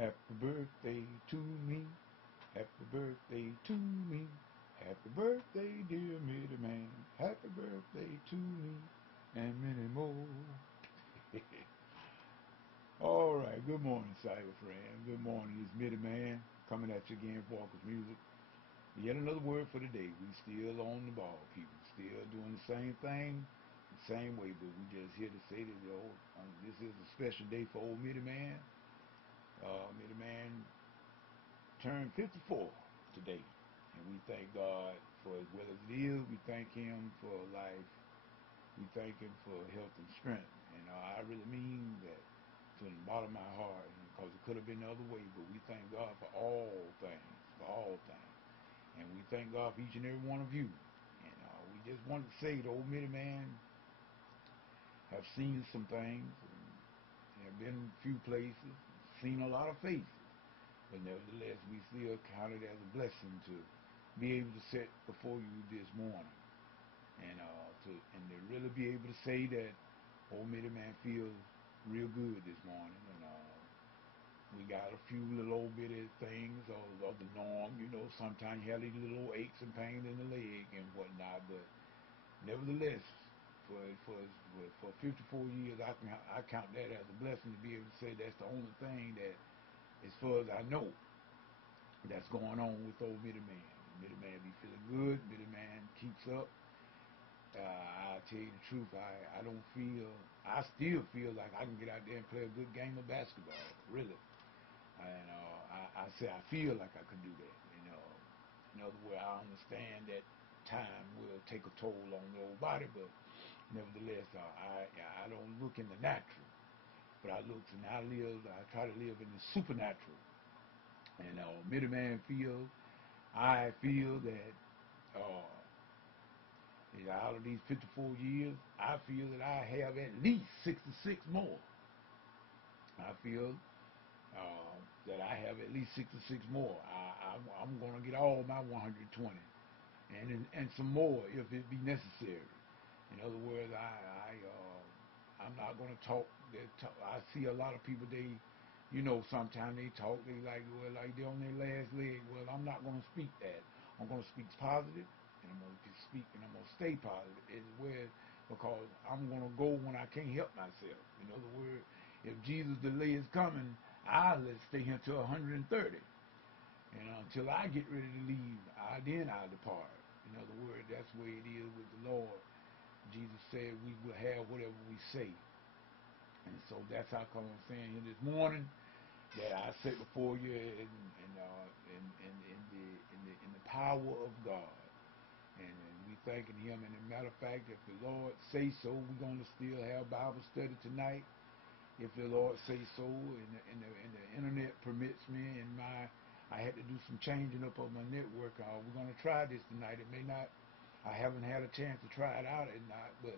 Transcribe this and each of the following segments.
Happy birthday to me. Happy birthday to me. Happy birthday, dear Midiman. Happy birthday to me and many more. All right, good morning, cyber friend. Good morning, it's Midiman coming at you again for Walker's Music. Yet another word for the day. We still on the ball, people. Still doing the same thing, the same way, but we just here to say that this is a special day for old Midiman. Midiman turned 54 today, and we thank God for as well as it is. We thank Him for life. We thank Him for health and strength. And I really mean that to the bottom of my heart, because it could have been the other way, but we thank God for all things, and we thank God for each and every one of you. And we just wanted to say the old Midiman have seen some things, and have been a few places, seen a lot of faces, but nevertheless we still count it as a blessing to be able to sit before you this morning, and to really be able to say that old Midiman feels real good this morning. And we got a few little old bitty things of the norm, sometimes you have these little aches and pains in the leg and whatnot, but nevertheless, for 54 years, I count that as a blessing to be able to say that's the only thing that, as far as I know, that's going on with old Midiman. Midiman be feeling good. Midiman keeps up. I tell you the truth, I still feel like I can get out there and play a good game of basketball, really. And I say I feel like I can do that. In other words, I understand that time will take a toll on the old body, but nevertheless, I don't look in the natural, but I try to live in the supernatural. And Midiman I feel that out of these 54 years, I feel that I have at least 66 more. I feel that I have at least 66 more. I'm going to get all my 120, and some more if it be necessary. In other words, I'm not going to talk. I see a lot of people, sometimes they talk, they like they're on their last leg. Well, I'm not going to speak that. I'm going to speak positive, and I'm going to stay positive as well, because I'm going to go when I can't help myself. In other words, if Jesus' delay is coming, I'll stay here till 130. And until I get ready to leave, then I'll depart. In other words, that's the way it is with the Lord. Jesus said we will have whatever we say. And so that's how come I'm saying here this morning that I sit before you in the power of God. And we thanking Him. And as a matter of fact, if the Lord say so, we're going to still have Bible study tonight. If the Lord say so, and the internet permits me, and I had to do some changing up of my network. We're going to try this tonight. It may not. I haven't had a chance to try it out at night, but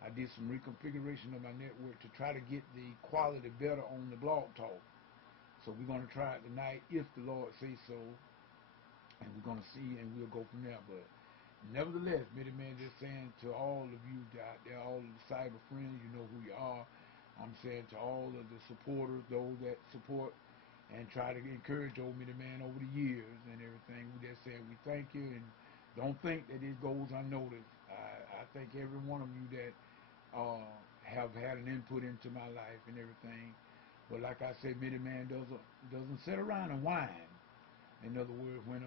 I did some reconfiguration of my network to try to get the quality better on the blog talk. So we're going to try it tonight if the Lord says so, and we're going to see, and we'll go from there. But nevertheless, Midiman just saying to all of you out there, all of the cyber friends, you know who you are. I'm saying to all of the supporters, those that support and try to encourage old Midiman over the years and everything, we just saying we thank you, and don't think that it goes unnoticed. I thank every one of you that have had an input into my life and everything. But like I said, Midiman doesn't sit around and whine. In other words, when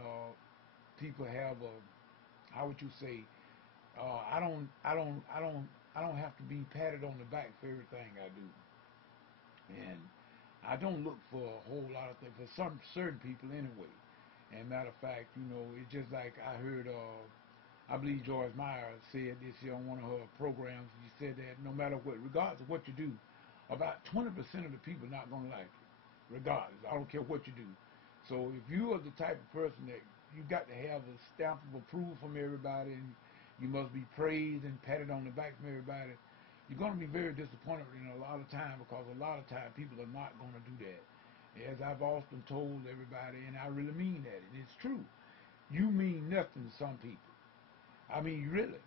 people have how would you say? I don't have to be patted on the back for everything I do, and I don't look for a whole lot of things for some certain people anyway. And matter of fact, it's just like I heard. I believe Joyce Meyer said this here on one of her programs. She said that no matter what, regardless of what you do, about 20% of the people are not going to like you, regardless. I don't care what you do. So if you are the type of person that you got to have a stamp of approval from everybody, and you must be praised and patted on the back from everybody, you're going to be very disappointed in a lot of time, because a lot of time people are not going to do that. As I've often told everybody, and I really mean that, and it's true, you mean nothing to some people. I mean, really.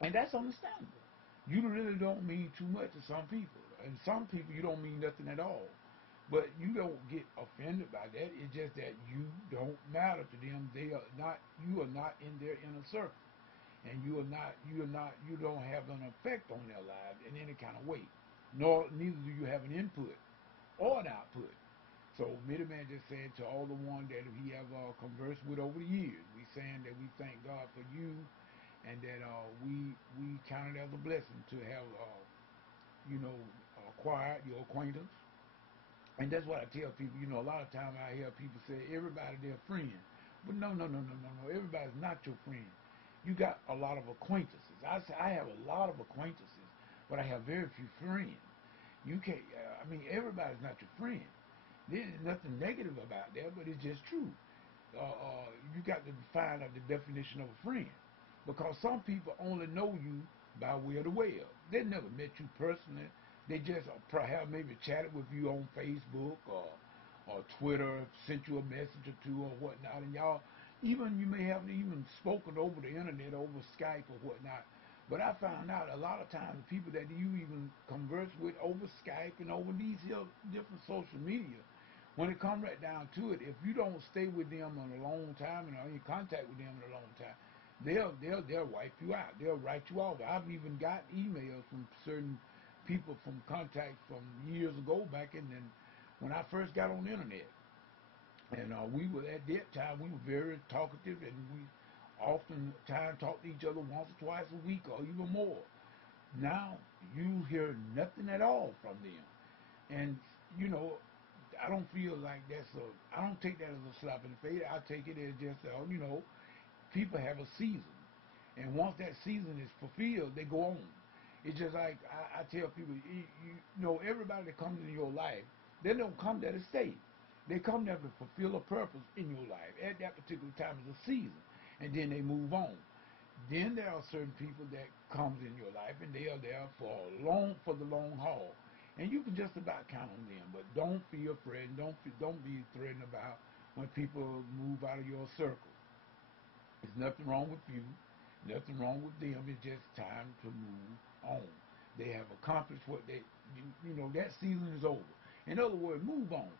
And that's understandable. You really don't mean too much to some people. And some people you don't mean nothing at all. But you don't get offended by that. It's just that you don't matter to them. They are not. You are not in their inner circle, and you are not. You are not. You don't have an effect on their lives in any kind of way. Nor neither do you have an input or an output. So Midiman just said to all the ones that he have conversed with over the years, we saying that we thank God for you, and that we count it as a blessing to have acquired your acquaintance. And that's what I tell people. A lot of times I hear people say everybody their friend, but no, no, no, no, no, no. Everybody's not your friend. You got a lot of acquaintances. I say I have a lot of acquaintances, but I have very few friends. You can't. I mean, everybody's not your friend. There's nothing negative about that, but it's just true. You got to find out the definition of a friend, because some people only know you by way of the web. They never met you personally. They just perhaps maybe chatted with you on Facebook or Twitter, sent you a message or two or whatnot, and you may have even spoken over the internet, over Skype or whatnot. But I found out a lot of times the people that you even converse with over Skype and over these here different social media, when it comes right down to it, if you don't stay with them in a long time and are in contact with them in a long time, they'll wipe you out. They'll write you off. I've even got emails from certain people from contact from years ago back in then when I first got on the internet. And we were at that time we were very talkative, and we often time talked to each other once or twice a week or even more. Now you hear nothing at all from them, and I don't feel like I don't take that as a slap in the face. I take it as just people have a season, and once that season is fulfilled, they go on. It's just like I tell people, everybody that comes into your life, they don't come there to stay. They come there to fulfill a purpose in your life at that particular time as a season, and then they move on. Then there are certain people that comes in your life, and they are there for the long haul, and you can just about count on them. But don't feel afraid. Don't be threatened about when people move out of your circle. There's nothing wrong with you. Nothing wrong with them. It's just time to move on. They have accomplished what that season is over. In other words, move on.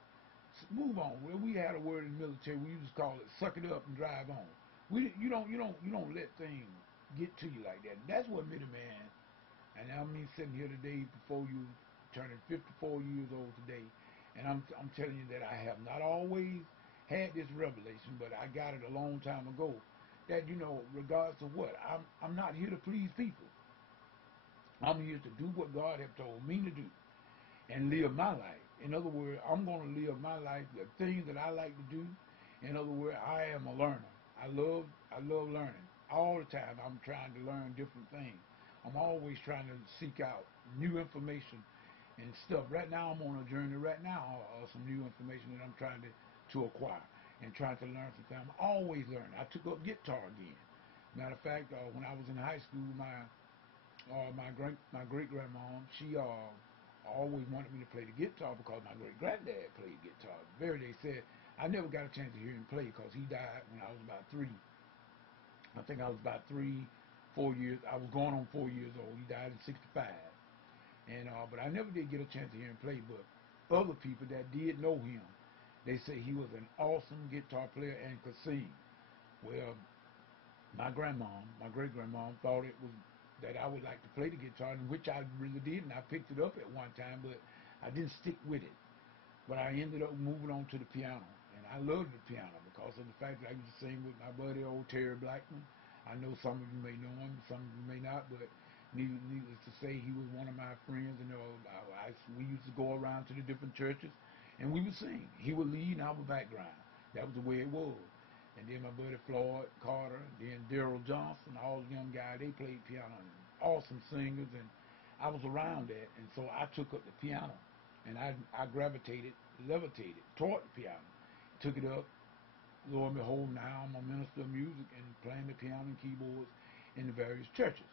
Move on. Well, we had a word in the military. We used to call it "suck it up and drive on." You don't let things get to you like that. That's what Midiman, and I mean sitting here today before you, turning 54 years old today, and I'm telling you that I have not always had this revelation, but I got it a long time ago. That regardless of what, I'm not here to please people. I'm here to do what God has told me to do and live my life. In other words, I'm going to live my life, the things that I like to do. In other words, I am a learner. I love learning. All the time I'm trying to learn different things. I'm always trying to seek out new information and stuff. Right now I'm on a journey right now, some new information that I'm trying to acquire and trying to learn something. I'm always learning. I took up guitar again. Matter of fact, when I was in high school, my great grandma, she always wanted me to play the guitar because my great granddad played guitar. They said I never got a chance to hear him play because he died when I was about 3. I think I was about 3, 4 years. I was going on 4 years old. He died in '65, and but I never did get a chance to hear him play. But other people that did know him, they say he was an awesome guitar player and could sing. Well, my great grandma, thought it was that I would like to play the guitar, and which I really did, and I picked it up at one time, but I didn't stick with it. But I ended up moving on to the piano, and I loved the piano because of the fact that I used to sing with my buddy, old Terry Blackman. I know some of you may know him, some of you may not, but needless to say, he was one of my friends, and we used to go around to the different churches, and we would sing. He would lead, and I would background. That was the way it was. And then my buddy Floyd Carter, then Daryl Johnson, all the young guys, they played piano, and awesome singers, and I was around that, and so I took up the piano, and I levitated toward the piano, took it up. Lo and behold, now I'm a minister of music and playing the piano and keyboards in the various churches.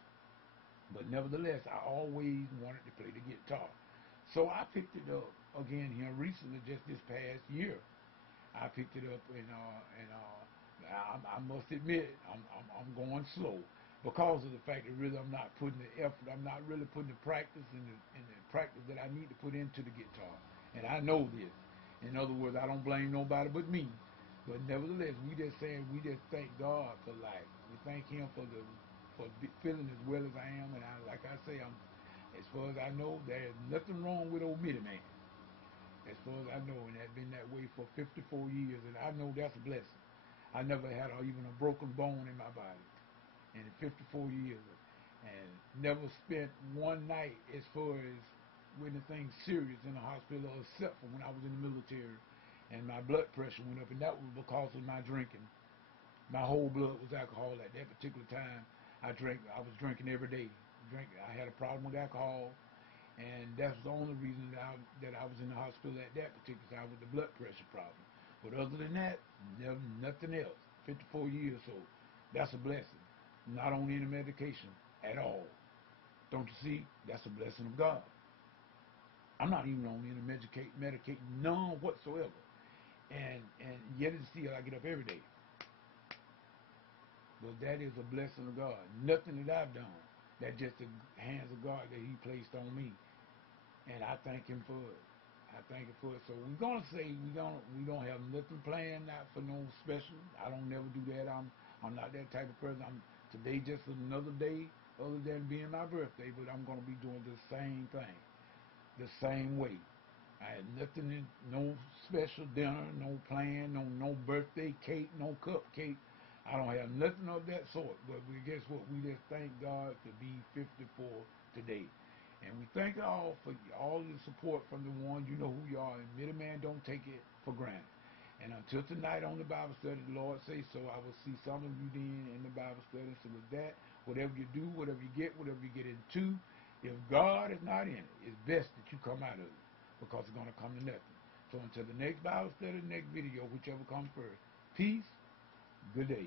But nevertheless, I always wanted to play the guitar. So I picked it up again here recently, just this past year. I picked it up, and I must admit I'm going slow because of the fact that really I'm not putting the effort. I'm not really putting the practice and the practice that I need to put into the guitar. And I know this. In other words, I don't blame nobody but me. But nevertheless, we just saying, we just thank God for life. We thank Him for feeling as well as I am. And like I say, as far as I know, there's nothing wrong with old Midiman. As far as I know, and that's been that way for 54 years, and I know that's a blessing. I never had even a broken bone in my body in 54 years, and never spent one night as far as with anything serious in the hospital, except for when I was in the military, and my blood pressure went up, and that was because of my drinking. My whole blood was alcohol at that particular time. I was drinking every day. I had a problem with alcohol, and that's the only reason that I was in the hospital at that particular time with the blood pressure problem. But other than that, nothing else. 54 years, so that's a blessing. Not on any medication at all. Don't you see? That's a blessing of God. I'm not even on any medication, none whatsoever. And yet and still, I get up every day. But that is a blessing of God. Nothing that I've done. That's just the hands of God that He placed on me. And I thank Him for it. I thank Him for it. So we're gonna say we don't have nothing planned out for no special. I don't never do that. I'm not that type of person. Today just another day other than being my birthday, but I'm gonna be doing the same thing, the same way. I had nothing, no special dinner, no plan, no birthday cake, no cupcake. I don't have nothing of that sort. But guess what? We just thank God to be 54 today. And we thank all for all the support from the ones, you know who you are. And Midiman, don't take it for granted. And until tonight on the Bible study, the Lord say so, I will see some of you then in the Bible study. So with that, whatever you do, whatever you get into, if God is not in it, it's best that you come out of it, because it's going to come to nothing. So until the next Bible study, next video, whichever comes first, peace, good day.